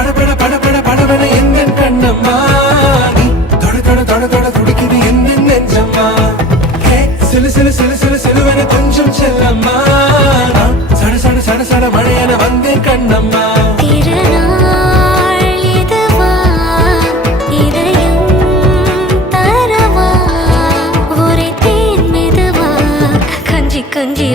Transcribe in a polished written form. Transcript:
படபட படபட படபட எந்த கண்ணம்மா நீ தொட தொட தொட தொட துடிக்குது எந்த நெஞ்சம்மா ஹே சிலு சிலு சிலு சிலு சிலுவன கொஞ்சம் செல்லம்மா நான் சட சட சட சட மழையன வந்தேன் கண்ணம்மா திருநாள் இதுவா இதயம் தரவா ஒரே தேன் மெதுவா கஞ்சி கஞ்சி